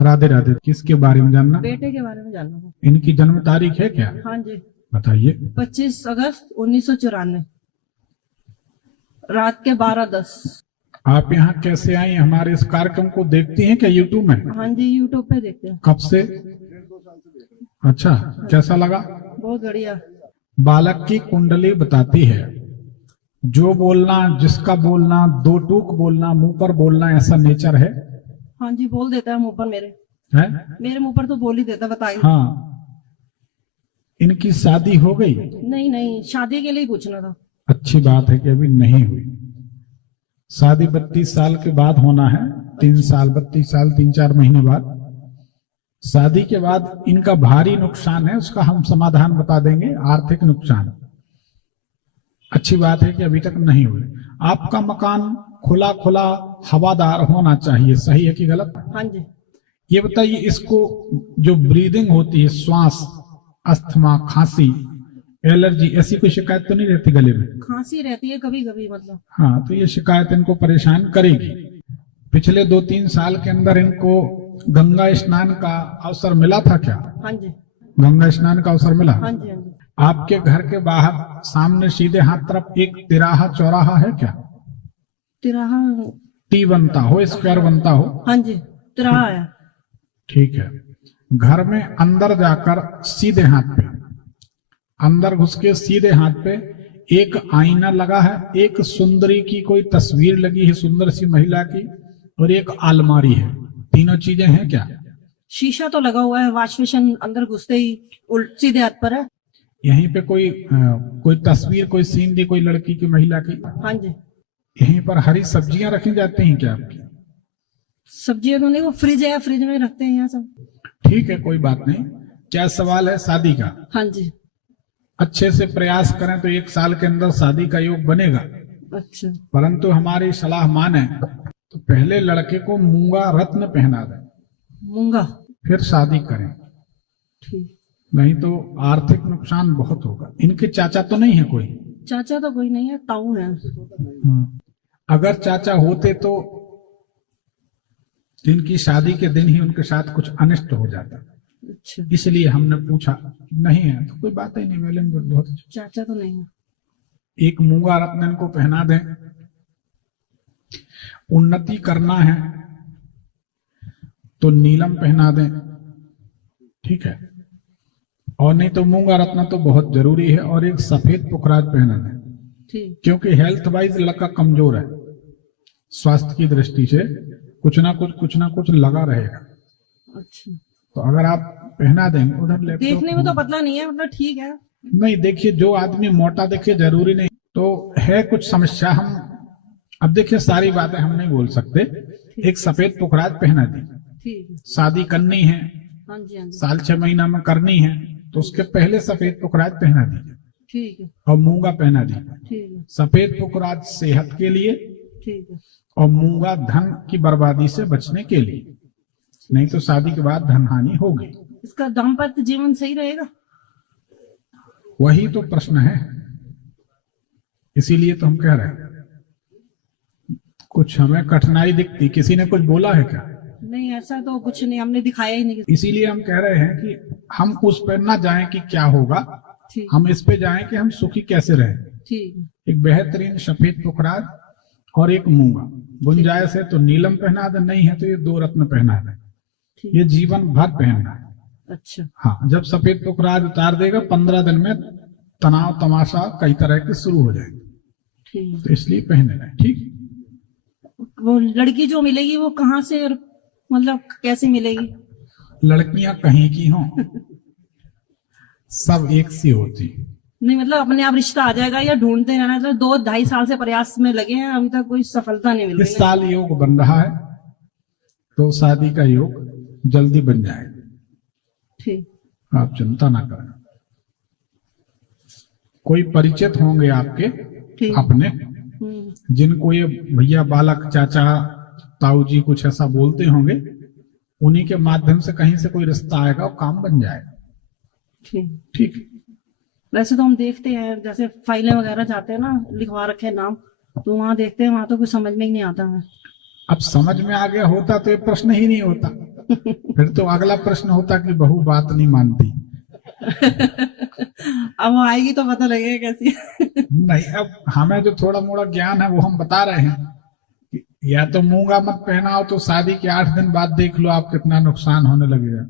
राधे राधे। किसके बारे में जानना? बेटे के बारे में जानना था। इनकी जन्म तारीख है क्या? हाँ जी, बताइए। 25 अगस्त 1994 रात के 12:10। आप यहाँ कैसे आई? हमारे इस कार्यक्रम को देखती हैं क्या यूट्यूब में? हाँ जी, यूट्यूब पे देखते हैं। कब से? अच्छा, कैसा लगा? बहुत बढ़िया। बालक की कुंडली बताती है जो बोलना, जिसका बोलना, दो टूक बोलना, मुंह पर बोलना, ऐसा नेचर है। हाँ जी, बोल देता है मुंह पर मेरे मुंह पर तो बोल ही देता। बताइए। हाँ, इनकी शादी हो गई? नहीं, शादी के लिए पूछना था। अच्छी बात है कि अभी नहीं हुई। शादी 32 साल के बाद होना है। 3 साल, 32 साल, 3-4 महीने बाद। शादी के बाद इनका भारी नुकसान है, उसका हम समाधान बता देंगे। आर्थिक नुकसान। अच्छी बात है कि अभी तक नहीं हुई। आपका मकान खुला खुला हवादार होना चाहिए, सही है कि गलत? हाँ जी। ये बताइए, इसको जो ब्रीदिंग होती है, श्वास, अस्थमा, खांसी, एलर्जी, ऐसी कोई शिकायत तो नहीं रहती गले में? खांसी रहती है कभी कभी, मतलब। हाँ, तो ये शिकायत इनको परेशान करेगी। पिछले 2-3 साल के अंदर इनको गंगा स्नान का अवसर मिला था क्या? हाँ जी। गंगा स्नान का अवसर मिला? हाँ जी, हाँ जी। आपके घर के बाहर सामने सीधे हाथ तरफ एक तिराहा चौराहा है क्या? तिराहा? टी बनता हो, स्क्वायर बनता हो? हाँ जी, तिराहा है। ठीक है। घर में अंदर जाकर सीधे हाथ पे, अंदर घुस के सीधे हाथ पे एक आईना लगा है, एक सुंदरी की कोई तस्वीर लगी है, सुंदर सी महिला की, और एक अलमारी है। तीनों चीजें हैं क्या? शीशा तो लगा हुआ है, वॉश बेसिन अंदर घुसते ही सीधे हाथ पर है। यहीं पे कोई तस्वीर, कोई सीनरी, कोई लड़की की, महिला की? हाँ जी। यहीं पर हरी सब्जियां रखी जाती हैं क्या आपकी? सब्जियां तो नहीं, वो फ्रिज है, फ्रिज में रखते हैं यहाँ सब। ठीक है, कोई बात नहीं। क्या सवाल है शादी का? हाँ जी। अच्छे से प्रयास करें तो 1 साल के अंदर शादी का योग बनेगा। अच्छा। परंतु हमारी सलाह माने तो पहले लड़के को मूंगा रत्न पहना दें, मूंगा, फिर शादी करें। ठीक। नहीं तो आर्थिक नुकसान बहुत होगा। इनके चाचा तो नहीं है कोई? चाचा तो कोई नहीं है, ताऊ है। अगर चाचा होते तो इनकी शादी के दिन ही उनके साथ कुछ अनिष्ट हो जाता। अच्छा। इसलिए हमने पूछा। नहीं है तो कोई बात ही नहीं। वेल एंड गुड, बहुत अच्छा। चाचा तो नहीं है। एक मूंगा रत्न इनको पहना दें। उन्नति करना है तो नीलम पहना दें, ठीक है। और नहीं तो मूंगा रत्न तो बहुत जरूरी है, और एक सफेद पुखराज पहना दें, ठीक। क्योंकि हेल्थ वाइज लड़का कमजोर है। स्वास्थ्य की दृष्टि से कुछ ना कुछ लगा रहेगा। अच्छा। तो अगर आप पहना देंगे, उधर लैपटॉप देखने में तो पतला नहीं है, मतलब ठीक है। नहीं, देखिए, जो आदमी मोटा दिखे जरूरी नहीं तो है कुछ समस्या। हम अब देखिए, सारी बातें हम नहीं बोल सकते। एक सफेद पुखराज पहना दी। ठीक है। शादी करनी है, हाँ जी, हाँ जी। साल 6 महीना में करनी है, तो उसके पहले सफेद पुखराज पहना दीजिए। ठीक है। और मूंगा पहना दीजिए। ठीक है। सफेद पुखराज सेहत के लिए, ठीक है। और मूंगा धन की बर्बादी से बचने के लिए। नहीं तो शादी के बाद धन हानि होगी। इसका दाम्पत्य जीवन सही रहेगा? वही तो प्रश्न है, इसीलिए तो हम कह रहे हैं। कुछ हमें कठिनाई दिखती, किसी ने कुछ बोला है क्या? नहीं, ऐसा तो कुछ नहीं, हमने दिखाया ही नहीं। इसीलिए हम कह रहे हैं कि हम उस पर ना जाएं कि क्या होगा, हम इस पे जाएं कि हम सुखी कैसे रहें। ठीक है। एक बेहतरीन सफेद पुखराज और एक मूंगा, गुंजाइश है तो नीलम पहना दे, नहीं है तो ये 2 रत्न पहना दे। ये जीवन भर पहनना है। अच्छा। हाँ, जब सफेद पुखराज उतार देगा 15 दिन में तनाव तमाशा कई तरह के शुरू हो जाएंगे। ठीक। तो इसलिए पहने रहे। ठीक। वो लड़की जो मिलेगी वो कहाँ से, और मतलब कैसे मिलेगी? लड़कियां कहीं की हों सब एक सी होती। नहीं, मतलब अपने आप रिश्ता आ जाएगा या ढूंढते रहना? मतलब 2-2.5 साल से प्रयास में लगे हैं, अभी तक कोई सफलता नहीं मिल रही। इस साल योग बन रहा है तो शादी का योग जल्दी बन जाएगा। ठीक। आप चिंता ना करें। कोई परिचित होंगे आपके अपने, जिनको ये भैया, बालक, चाचा, ताऊ जी कुछ ऐसा बोलते होंगे, उन्हीं के माध्यम से कहीं से कोई रिश्ता आएगा और काम बन जाएगा। ठीक। ठीक। वैसे तो हम देखते हैं, जैसे फाइलें वगैरह जाते हैं ना, लिखवा रखे नाम, तो वहां देखते हैं, वहां तो कुछ समझ में ही नहीं आता है। अब समझ में आ गया होता तो ये प्रश्न ही नहीं होता। फिर तो अगला प्रश्न होता कि बहू बात नहीं मानती। अब वो आएगी तो पता लगेगा कैसी है। नहीं, अब हमें जो थोड़ा मोड़ा ज्ञान है वो हम बता रहे हैं। या तो मूंगा मत पहनाओ तो शादी के 8 दिन बाद देख लो आप कितना नुकसान होने लगेगा,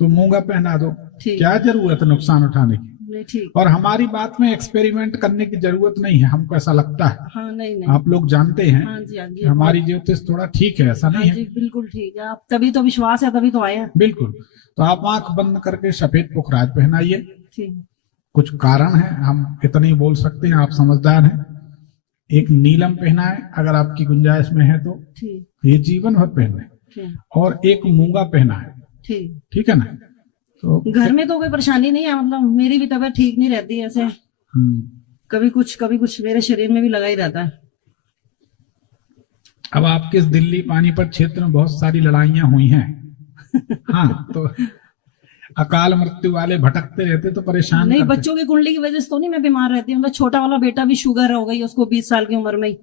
तो मूंगा पहना दो, ठीक। क्या जरूरत है नुकसान उठाने की। नहीं ठीक। और हमारी बात में एक्सपेरिमेंट करने की जरूरत नहीं है, हमको ऐसा लगता है। हाँ नहीं आप लोग जानते हैं हाँ जी हाँ जी, कि हमारी ज्योतिष थोड़ा ठीक है, ऐसा हाँ नहीं है। जी बिल्कुल ठीक है। आप तभी तो विश्वास है, तभी तो आए हैं। बिल्कुल। तो आप आंख बंद करके सफेद पुखराज पहनाइए। ठीक। कुछ कारण है, हम इतना ही बोल सकते हैं, आप समझदार हैं। एक नीलम पहनाए अगर आपकी गुंजाइश में है तो, ठीक। ये जीवन भर पहने। ठीक। और एक मूंगा पहनाए, ठीक। ठीक है ना। तो घर में तो कोई परेशानी नहीं है, मतलब मेरी भी तबीयत ठीक नहीं रहती है ऐसे, कभी कुछ मेरे शरीर में भी लगा ही रहता है। अब आपके इस दिल्ली पानीपत क्षेत्र में बहुत सारी लड़ाइयां हुई हैं। हाँ, तो अकाल मृत्यु वाले भटकते रहते तो परेशान नहीं, करते। बच्चों की कुंडली की वजह से तो नहीं मैं बीमार रहती हूँ। मतलब छोटा वाला बेटा भी शुगर हो गई उसको 20 साल की उम्र में ही।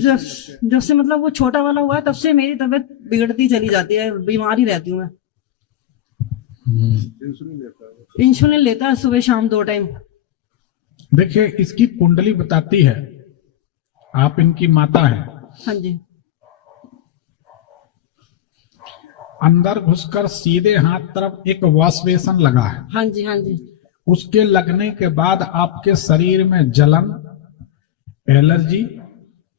जब से मतलब वो छोटा वाला हुआ है तब से मेरी तबीयत बिगड़ती चली जाती है, बीमार ही रहती हूँ मैं। इंसुलिन लेता है सुबह शाम 2 टाइम। देखिए, इसकी कुंडली बताती है, आप इनकी माता हैं। हाँ जी। अंदर घुसकर सीधे हाथ तरफ एक वॉश बेसन लगा है। हाँ जी हाँ जी। उसके लगने के बाद आपके शरीर में जलन, एलर्जी,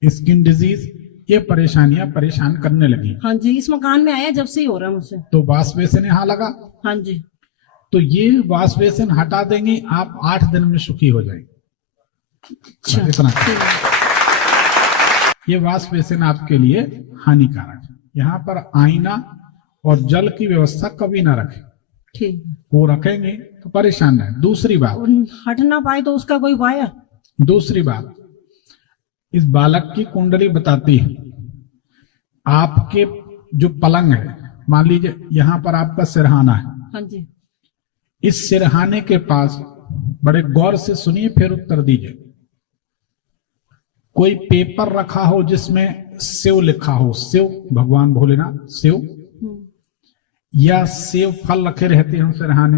स्किन डिजीज, ये परेशानियां परेशान करने लगी। हाँ जी, इस मकान में आया जब से ही हो रहा है मुझसे। तो वॉश बेसन यहाँ लगा। हाँ जी। तो ये वॉश बेसन हटा देंगे, आप 8 दिन में सुखी हो जाएंगे। अच्छा, इतना ठीक है। ये वॉश बेसिन आपके लिए हानिकारक है। यहाँ पर आईना और जल की व्यवस्था कभी ना रखें। ठीक। वो रखेंगे तो परेशान है। दूसरी बात, हट ना पाए तो उसका कोई उपाय है? दूसरी बात, इस बालक की कुंडली बताती है आपके जो पलंग है, मान लीजिए यहाँ पर आपका सिरहाना है। हाँ जी। इस सिरहाने के पास बड़े गौर से सुनिए फिर उत्तर दीजिए। कोई पेपर रखा हो जिसमें शिव लिखा हो, शिव भगवान भोलेनाथ, शिव, या सेव फल रखे रहते हैं सिरहाने,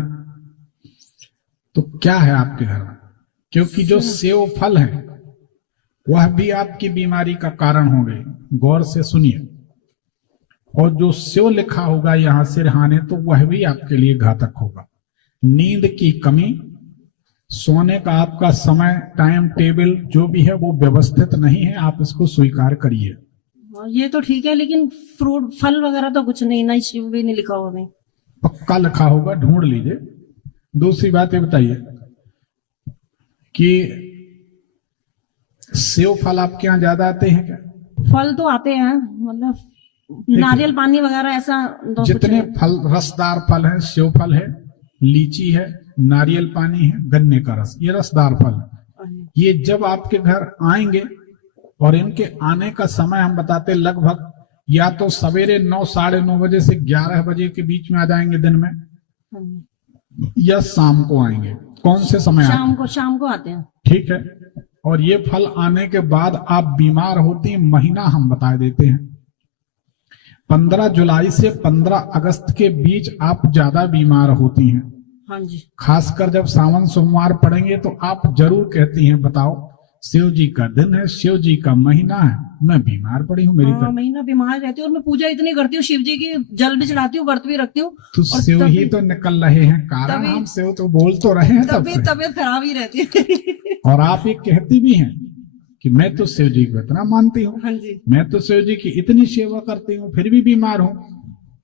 तो क्या है आपके घर में? क्योंकि जो सेव फल है वह भी आपकी बीमारी का कारण होंगे। गौर से सुनिए। और जो शिव लिखा होगा यहां सिरहाने, तो वह भी आपके लिए घातक होगा। नींद की कमी, सोने का आपका समय, टाइम टेबल जो भी है वो व्यवस्थित नहीं है, आप इसको स्वीकार करिए। ये तो ठीक है, लेकिन फ्रूट फल वगैरह तो कुछ नहीं, ना शिव भी नहीं लिखा हुआ। नहीं, पक्का लिखा होगा, ढूंढ लीजिए। दूसरी बात ये बताइए कि सेव फल आपके यहाँ ज्यादा आते हैं क्या? फल तो आते हैं, मतलब नारियल पानी वगैरह ऐसा तो जितने फल, रसदार फल है, सेव फल है, लीची है, नारियल पानी है, गन्ने का रस, ये रसदार फल है। ये जब आपके घर आएंगे, और इनके आने का समय हम बताते लगभग या तो सवेरे 9, साढ़े 9 बजे से 11 बजे के बीच में आ जाएंगे दिन में, या शाम को आएंगे। कौन से समय? शाम को आते हैं। ठीक है। और ये फल आने के बाद आप बीमार होती, महीना हम बता देते हैं। 15 जुलाई से 15 अगस्त के बीच आप ज्यादा बीमार होती हैं। हाँ जी। खासकर जब सावन सोमवार पड़ेंगे तो आप जरूर कहती हैं, बताओ शिव जी का दिन है, शिव जी का महीना है, मैं बीमार पड़ी हूँ। मेरी महीना बीमार रहती हूँ, और मैं पूजा इतनी करती हूँ शिव जी की, जल भी चढ़ाती हूँ, व्रत भी रखती हूँ। तो शिव ही तो निकल रहे हैं कारण, हम शिव तो बोल तो रहे हैं, तबीयत खराब ही रहती है। और आप ये कहती भी हैं कि मैं तो शिव जी को इतना मानती हूँ। हाँ जी। मैं तो शिव जी की इतनी सेवा करती हूँ, फिर भी बीमार हूँ।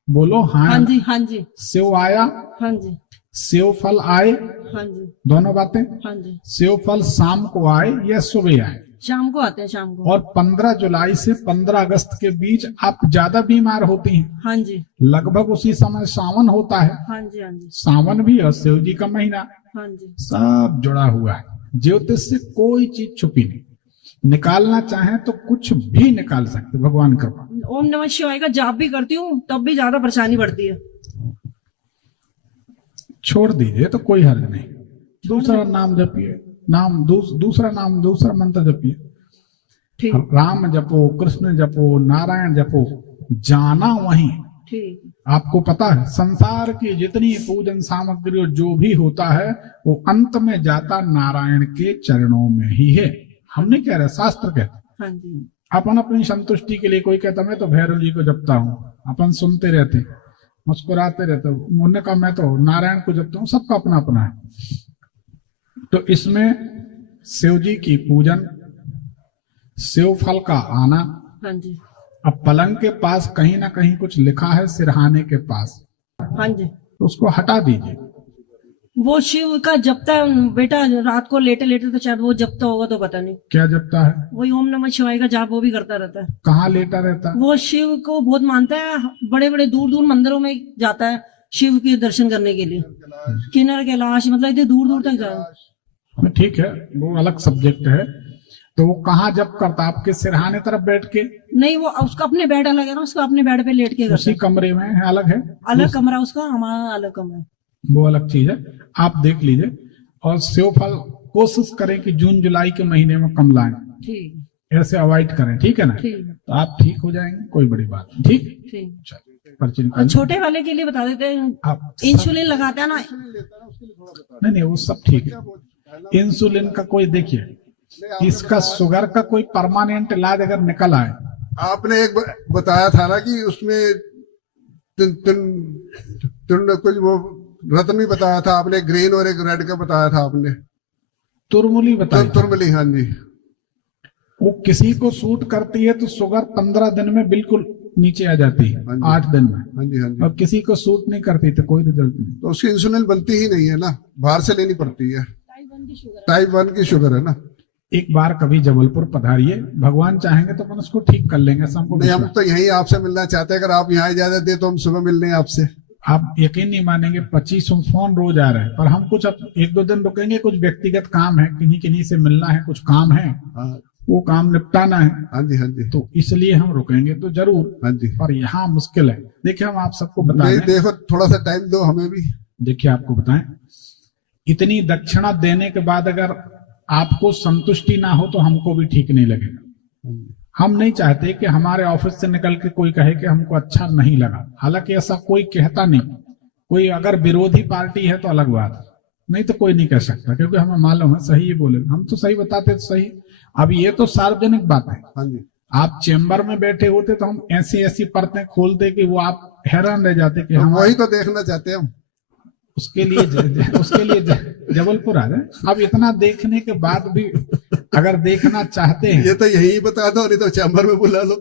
बोलो हाँ। हाँ जी हाँ जी। शिव आया, हाँ जी। सेव फल आए, हाँ जी, दोनों बातें। हाँ जी। सेव फल शाम को आए या सुबह आए? शाम को आते हैं, शाम को। और 15 जुलाई से 15 अगस्त के बीच आप ज्यादा बीमार होती हैं। हाँ जी। लगभग उसी समय सावन होता है। हाँ जी हाँ जी। सावन भी और शिव जी का महीना, हाँ जी, सब जुड़ा हुआ है। ज्योतिष से कोई चीज छुपी नहीं। निकालना चाहे तो कुछ भी निकाल सकते, भगवान कृपा। ओम नमः शिवाय का जाप भी करती हूँ, तब भी ज्यादा परेशानी बढ़ती है। छोड़ दीजिए तो कोई हर्ज नहीं। दूसरा नाम जपिए, दूसरा मंत्र जपिए। ठीक। राम जपो, कृष्ण जपो, नारायण जपो, जाना वहीं ठीक। आपको पता है संसार की जितनी पूजन सामग्री और जो भी होता है वो अंत में जाता नारायण के चरणों में ही है। हम नहीं कह रहे, शास्त्र कहते। हाँ जी। अपन अपनी संतुष्टि के लिए, कोई कहता मैं तो भैरव जी को जपता हूँ, अपन सुनते रहते मुस्कुराते रहते, उन्होंने कहा मैं तो नारायण को जपता हूँ। सबका अपना अपना है। तो इसमें शिव जी की पूजन, शिव फल का आना। हाँ जी। अब पलंग के पास कहीं ना कहीं कुछ लिखा है सिरहाने के पास, हाँ जी। तो उसको हटा दीजिए। वो शिव का जपता है बेटा, रात को लेटे लेटे तो शायद वो जपता होगा, तो पता नहीं। क्या जपता है? वही ओम नमः शिवाय का जाप वो भी करता रहता है। कहाँ लेटा रहता है? वो शिव को बहुत मानता है, बड़े बड़े दूर दूर मंदिरों में जाता है शिव के दर्शन करने के लिए। किन्नर कैलाश, मतलब इतने दूर दूर तक जाता। ठीक है, वो अलग सब्जेक्ट है। तो वो कहाँ जप करता? आपके सिरहाने तरफ बैठ के? नहीं, वो उसका अपने बेड अलग है ना, उसका अपने बेड पे लेट के करता उसी है। कमरे में है, अलग है? अलग कमरा उसका, हमारा अलग कमरा है। वो अलग चीज है, आप देख लीजिए। और सेव फल कोशिश करें कि जून जुलाई के महीने में कम लाएं, ठीक। ऐसे अवॉइड करें, ठीक है ना? ठीक। तो आप ठीक हो जाएंगे, कोई बड़ी बात नहीं। ठीक, ठीक। चलिए पर्ची और निकालिए। छोटे वाले के लिए बता देते हैं, आप इंसुलिन लगाते हैं ना। नहीं नहीं, वो सब ठीक है। इंसुलिन का कोई, देखिए इसका शुगर का कोई परमानेंट इलाज अगर निकल आए। आपने एक बताया था ना कि उसमें कुछ वो रत्न भी बताया था आपने, ग्रीन और एक रेड का बताया था आपने, तुरमुली बताई। तुरमली। हाँ जी। वो किसी को सूट करती है तो शुगर 15 दिन में बिल्कुल नीचे आ जाती है, 8 दिन में। हाँ जी। हाँ जी। और किसी को सूट नहीं करती तो कोई रिजल्ट नहीं। तो उसकी इंसुलिन बनती ही नहीं है ना, बाहर से लेनी पड़ती है। टाइप 1 की शुगर है ना। एक बार कभी जबलपुर पधारिए, भगवान चाहेंगे तो अपन उसको ठीक कर लेंगे। हमको नहीं, हम तो यही आपसे मिलना चाहते हैं। अगर आप यहाँ इजाजत दे तो हम सुबह मिल लें आपसे। आप यकीन नहीं मानेंगे, 25 फोन रोज आ रहे हैं। पर हम कुछ अब 1-2 दिन रुकेंगे, कुछ व्यक्तिगत काम है, किन्हीं किन्हीं से मिलना है, कुछ काम है, हाँ। वो काम निपटाना है। हाँ जी। हाँ जी। तो इसलिए हम रुकेंगे तो जरूर। हाँ जी। पर यहाँ मुश्किल है। देखिए हम आप सबको बता नहीं, दें, देखो थोड़ा सा टाइम दो हमें भी। देखिए आपको बताएं, इतनी दक्षिणा देने के बाद अगर आपको संतुष्टि ना हो तो हमको भी ठीक नहीं लगेगा। हम नहीं चाहते कि हमारे ऑफिस से निकल के कोई कहे कि हमको अच्छा नहीं लगा। हालांकि ऐसा कोई कहता नहीं। कोई अगर विरोधी पार्टी है तो अलग बात, नहीं तो कोई नहीं कह सकता, क्योंकि हमें मालूम है सही बोले, हम तो सही बताते तो सही। अब ये तो सार्वजनिक बात है। हाँ जी। आप चेंबर में बैठे होते तो हम ऐसी ऐसी परतें खोलते कि वो आप हैरान रह जाते कि तो हम वही तो देखना चाहते हैं हम। उसके लिए जबलपुर आ जाए। अब इतना देखने के बाद भी अगर देखना चाहते हैं, ये तो यही बता दो, नहीं तो चैम्बर में बुला लो।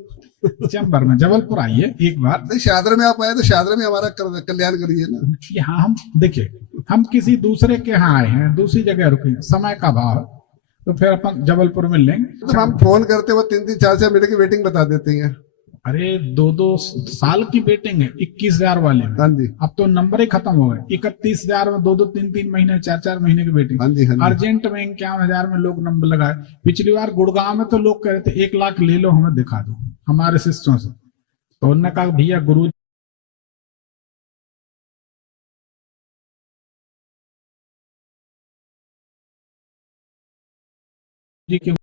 चैम्बर में जबलपुर आइए एक बार। नहीं, शादरा में आप आए तो शादरा में हमारा कल्याण करिए ना। यहाँ हम देखिए, हम किसी दूसरे के यहाँ आए हैं, दूसरी जगह रुके, समय का भाव, तो फिर अपन जबलपुर में लेंगे। तो हम फोन करते वो 3-3 4-4 मिनट की वेटिंग बता देती हैं। अरे 2-2 साल की वेटिंग है 21,000 वाले में। हाँ जी। अब तो नंबर ही खत्म हो गए। 31,000 में 2-2 3-3 महीने 4-4 महीने की वेटिंग। हाँ जी। हाँ जी। अर्जेंट में 51,000 में लोग नंबर लगाए। पिछली बार गुड़गांव में तो लोग कह रहे थे 1 लाख ले लो, हमें दिखा दो हमारे शिष्यों से। तो उन्होंने कहा भैया गुरु जी के